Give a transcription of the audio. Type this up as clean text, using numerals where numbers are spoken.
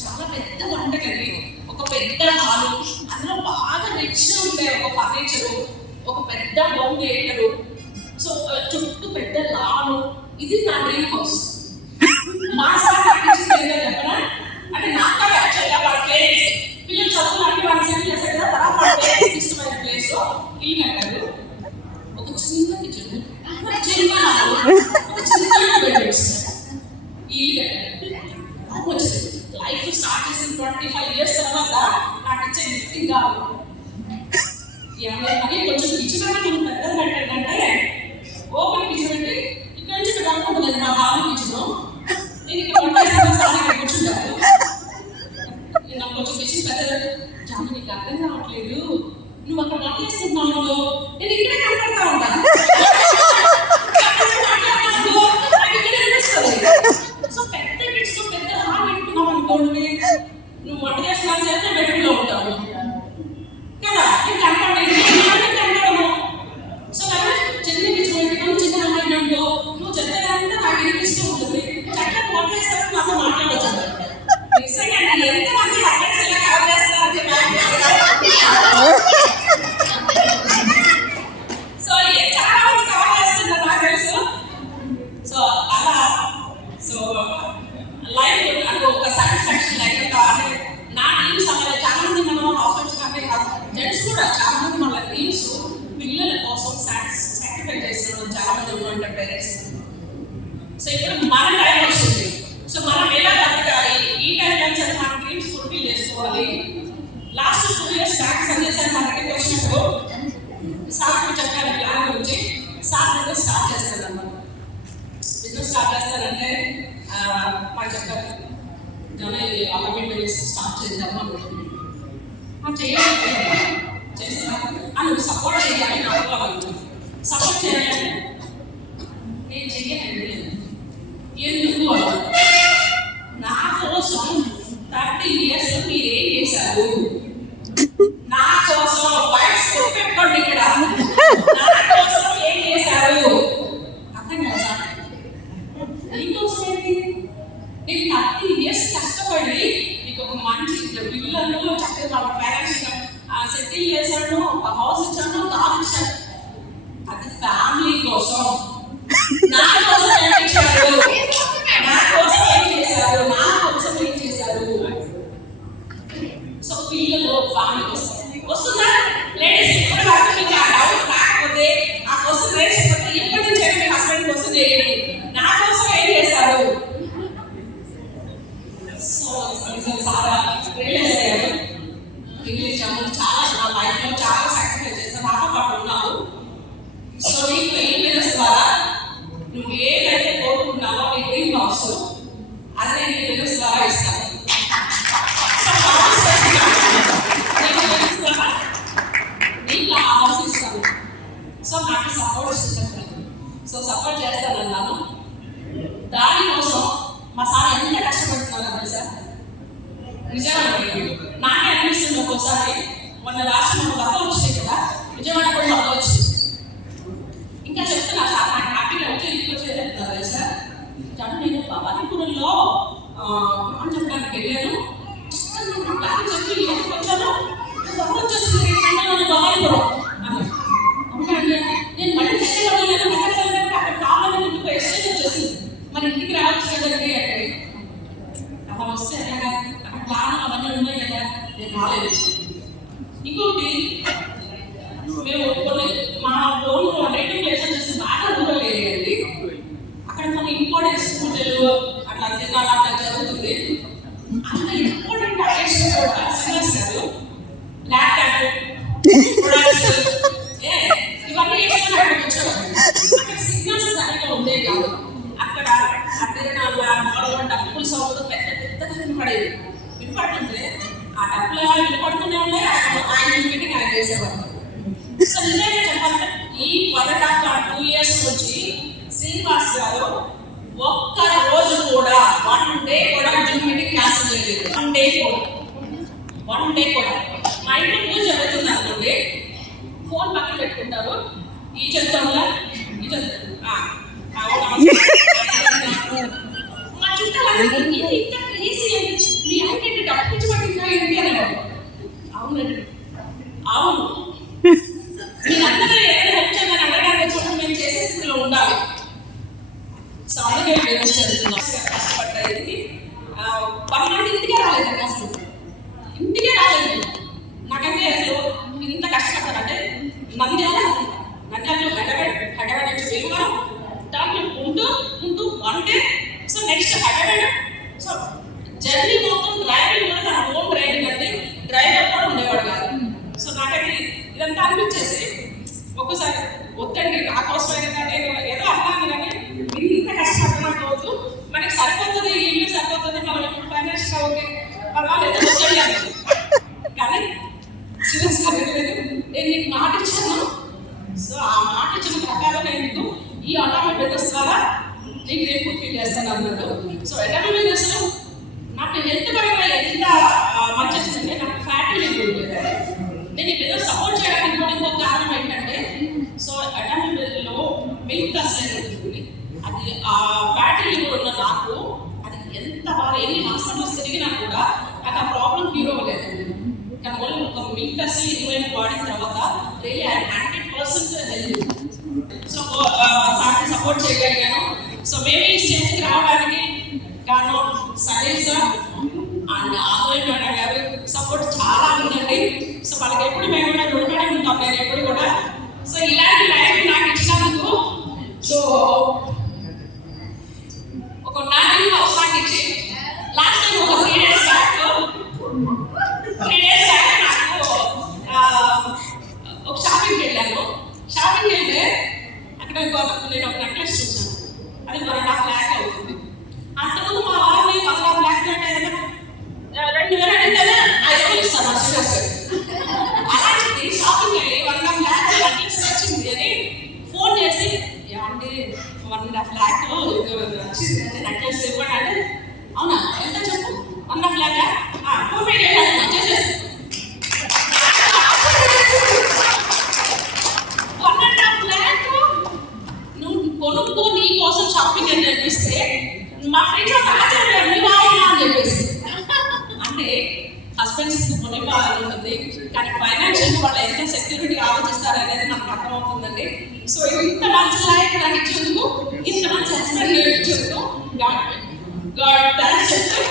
చాలా పెద్ద వంటగది, ఒక పెద్ద హాలు, అందులో బాగా రిచ్ ఉండే ఒక ఫర్నిచరు, ఒక పెద్ద హోమ్ థియేటరు, సో చుట్టూ పెద్ద లాను. ఇది నా డ్రీమ్ హౌస్. మా సార్ చెప్పరా అంటే నాకు కాదు యాక్చువల్గా వాళ్ళ పేరెంట్స్ పిల్లలు చదువులు అంటే వాళ్ళు సెటిల్ చేశారు కదా, తర్వాత వాళ్ళ పేరెంట్స్ ఇష్టమైన ప్లేస్ లో ఇల్లు కట్టారు. ఒక చిన్న కిచెన్, చిన్న హాలు, ఒక చిన్న బెడ్రూమ్స్, ఇల్లు కట్టారు. వచ్చింది లైఫ్ స్టార్ట్ చేసిన 25 years తర్వాత నాకు ఇచ్చే గిఫ్టింగ్ కాదు. అది కొంచెం కిచెన్ అంటే కొంచెం పెద్దది పెట్టంటే ఓపెన్ కిచెన్ అంటే ఇక్కడ నుంచి ఇక్కడ అనుకుంటుంది మా హాల్ కిచెన్. నేను ఇక్కడ వంట కూర్చుంటాను. నాకు కొంచెం కిచెన్ పెద్దది చాలా నీకు అర్థం కావట్లేదు, నువ్వు అక్కడ వంట చేస్తున్నావు, నేను ఇక్కడే కనపడతా ఉంటాను. సో పెద్ద కిచెన్ పెద్ద హాల్ పెట్టుకున్నావు అనుకోండి, నువ్వు వంట చేస్తున్నా చేస్తే బెడ్రూమ్లో ఉంటావు కదా, నేను కనపడలేదు కనపడము. సో కాబట్టి చిన్న కిచెన్ పెట్టుకుని చిన్న అమ్మాయి అంటూ నువ్వు చెప్తానంటే నాకు వినిపిస్తూ ఉంటుంది. చక్కగా వంట చేస్తాను నాతో మాట్లాడచ్చు. నిజంగా ఎంత మంది అక్కడ కాల్ చేస్తారు. సో చాలా మంది కాల్ చేస్తున్నారు నాకు తెలుసు. సో అలా సో లైఫ్ నాకు ఒక సాటిస్ఫాక్షన్ లైఫ్ కావాలి. నా డ్రీమ్స్ అలా చాలా మంది మనం హౌస్ వైఫ్స్ కంటే కాదు, జెంట్స్ కూడా చాలా మంది మన డ్రీమ్స్ పిల్లల కోసం సాక్రిఫై చేస్తున్నారు చాలా మంది ఉంటారు పేరెంట్స్. సో ఇప్పుడు మన టైం వచ్చింది. సో మనం ఎలా బతకాలి, ఈ టైంలో సరే మన డ్రీమ్స్ ఫుల్ఫిల్ చేసుకోవాలి. Last 2 years back Sanjay sir మన దగ్గరికి వచ్చినప్పుడు సార్ చెప్పారు ప్లాన్ గురించి. సార్ బిజినెస్ స్టార్ట్ చేస్తారన్నమాట. బిజినెస్ స్టార్ట్ చేస్తారంటే మాకు చెప్పారు అపార్ట్మెంట్ స్టార్ట్ చేద్దాము చేయాలి చేస్తాను నువ్వు సపోర్ట్ చేయాలి. సపోర్ట్ చేయాలి నేను చెయ్యాలండి. ఎందుకు నా కోసం 30 years మీరు ఏం చేశారు? నా కోసం వైఫ్ పెట్టుకోండి ఇక్కడ, నా కోసం ఏం చేశారు? అర్థం కదా సార్, నీకోసం ఏంటి? నేను 30 years కష్టపడి నీకు ఒక మంచి పిల్లలు చక్కగా వాళ్ళ ఫైనాన్షియల్ సెటిల్ చేశాను, ఒక హౌస్ ఇచ్చాను, కారు ఇచ్చాను. అది ఫ్యామిలీ కోసం. నా కోసం ఏం చేశారు? నా కోసం ఏం చేశారు? నా కోసం ఏం చేశారు? సో పిల్లలు ఫ్యామిలీ కోసం వస్తుందా? లేడీస్ ఇప్పుడు వరకు మీకు ఆ డౌట్ రాకపోతే, ఆ కోసం లేకపోతే ఎప్పటి నుంచి మీ హస్బెండ్ కోసం చేయండి. నా కోసం ఏం చేశారు? సో చాలా రియలైజ్ అయ్యారు. చాలా నా లైఫ్లో చాలా సాక్రిఫైస్ చేస్తాను, నాతో పాటు ఉన్నావు. సో నీకు ఈ బిజినెస్ ద్వారా నువ్వు ఏదైతే కోరుకుంటున్నావో నీ డ్రీమ్ హౌస్ అది నేను ఈ బిజినెస్ ద్వారా ఇస్తాను. నీకు ఆ హౌస్ ఇస్తాను. సో నాకు సపోర్ట్ ఇస్తాను. సో సపోర్ట్ చేస్తానన్నాను. దానికోసం మా సార్ ఎంత కష్టపడుతున్నారు సార్, నిజంగా నాకే అనిపిస్తుంది ఒక్కోసారి. మొన్న లాస్ట్ మన వద్ద వచ్చింది కదా, విజయవాడ కూడా వద్ద వచ్చింది. ఇంకా చెప్తున్నా సార్ నాకు హ్యాపీగా వచ్చి ఇంటికి వచ్చి చెప్తున్నారు సార్. కానీ నేను భవానీపురంలో అని చెప్పడానికి వెళ్ళాను. ప్లాన్ చెప్పి ఇంటికి వచ్చాను, వచ్చేసింది భవానీపురం అని. అవునండి, నేను మళ్ళీ అక్కడ కావాలని ఇంటికి ఎక్స్చేంజ్ వచ్చేసింది. మరి ఇంటికి రావచ్చు కదండి అంటే అలా వస్తే ఎలాగా, అక్కడ ప్లాన్ అవన్నీ ఉన్నాయి కదా, నేను రాలేదు. ఇంకోటి మేము కొన్ని మా ఓన్ నేటివ్ ప్లేసెస్ చేసి బాగా రూరల్ ఏరియా అండి. అక్కడ కొన్ని ఇంపార్టెంట్ స్కూళ్ళు అట్లా తినాలి అట్లా జరుగుతుంది. అంత ఇంపార్టెంట్ అకేషన్ కూడా సమస్యలు ల్యాప్టాప్ ప్రొడక్ట్స్ ఇవన్నీ వేసుకొని అక్కడికి వచ్చేవాళ్ళు. అక్కడ సిగ్నల్స్ సరిగ్గా ఉండే కాదు. అక్కడ డబ్బులు సౌండ్ పెద్ద పెద్దగా వినపడేది. వినపడుతుంటే ఆ డబ్బులు వినపడుతూనే ఉన్నాయి. ఆయన మీటింగ్ ఆయన చేసేవాళ్ళు. సో నిజంగా చెప్పాలంటే ఈ 1.5 years నుంచి శ్రీనివాస్ గారు ఒక్క రోజు కూడా 1 day కూడా జూమ్ మీటింగ్ క్యాన్సిల్ చేయలేదు. 1 day కూడా మా ఇంట్లో పూజ జరుగుతుంది అనుకోండి, ఫోన్ పక్కన పెట్టుకుంటారు. ఈ చెప్తాంలా ఈ చెప్తాను మా చుట్టాలు ఇంత ఈజీ అనిపించింది. జర్నీ మొత్తం డ్రైవింగ్ కూడా తన ఓన్ డ్రైవింగ్ అండి, డ్రైవర్ కూడా ఉండేవాడు కాదు. సో నాకైతే ఇదంతా అనిపించేసి ఒక్కసారి వద్దండి నా కోసమే కదా నేను ఏదో అన్నాను కానీ ఇంత కష్టపడడం వద్దు, మనకి సరిపోతుంది, ఇల్లు సరిపోతుంది, మనం ఇప్పుడు ఫైనాన్షియల్గా ఓకే పర్వాలేదు వద్దండి. కానీ సీరియస్గా లేదు, నేను నీకు మాట ఇచ్చాను. సో ఆ మాట ఇచ్చిన ప్రకారం నేను నీకు ఈ అటామిక్ బిజినెస్ ద్వారా నీకు నేను ఫుల్ఫిల్ చేస్తాను అన్నాడు. సో అటామిక్ బిజినెస్ నాకు హెల్త్ పరంగా ఎంత మంచి వచ్చిందంటే నాకు ఫ్యాటీ లివర్ ఉండేది. నేను ఈ బిజినెస్ సపోర్ట్ చేయడానికి కూడా ఇంకొక కారణం ఏంటంటే, సో అటామిక్ బిజినెస్లో మిల్క్ అసలు ఉంటుంది, అది ఆ ఫ్యాటీ లివర్ ఉన్న నాకు అది ఎంత బాగా ఎన్ని హాస్పిటల్స్ తిరిగినా కూడా నాకు ఆ ప్రాబ్లం క్యూర్ అవ్వలేదు. కానీ ఓన్లీ ఒక మిల్క్ అసలు 20 వాడిన తర్వాత రియల్లీ 100% హెల్త్. సో సార్ని సపోర్ట్ చేయగలిగాను. సో మేము ఈ స్టేజ్కి రావడానికి కారణం సలీల్ సార్ అండ్ ఆదోయ్ మేడం గారు సపోర్ట్ చాలా ఉందండి. సో వాళ్ళకి ఎప్పుడు మేము కూడా రుణపడి ఉంటాం, నేను ఎప్పుడు కూడా. సో ఇలాంటి లైఫ్ నాకు ఇచ్చినందుకు సో ఒక నాకు అవసరానికి ఇచ్చి లాస్ట్ టైం ఒక 3 days బ్యాక్ నాకు ఒక షాపింగ్కి వెళ్ళాను. షాపింగ్కి వెళ్తే అక్కడ నేను ఒక నెక్లెస్ చూసాను, అది 1.5 lakh అవుతుంది. అంతకుముందు మా వాళ్ళని 1.5 lakh అంటే 2,000 అడిగితేనే 5,000 ఇస్తాను అసలు. అలాంటిది షాపింగ్ వెళ్ళి 1.5 lakh నెక్లెస్ వచ్చింది అని ఫోన్ చేసి ఏమంటే 1.5 lakh వచ్చింది నెక్లెస్ ఇవ్వండి అంటే, అవునా ఎంత చెప్పు 1.5 lakh ఫోన్ పే చేసేసి 1.5 lakh నువ్వు కొనుక్కో నీ కోసం షాపింగ్ అని చెప్పిస్తే మా ఫ్రెండ్స్ ఒక ఆచార్యం నీ వాయినా అని చెప్పేసి. అంటే హస్బెండ్స్ కొనివ్వ ఉంటుంది, కానీ ఫైనాన్షియల్ వాళ్ళు ఎంత సెక్యూరిటీ ఆలోచిస్తారు అనేది నాకు అర్థమవుతుందండి. సో ఇంత మంచి లైఫ్ నాకు ఇచ్చేందుకు, ఇంత మంచి హస్బెండ్ ఇచ్చేందుకు గాడ్ థ్యాంక్స్ చెప్తే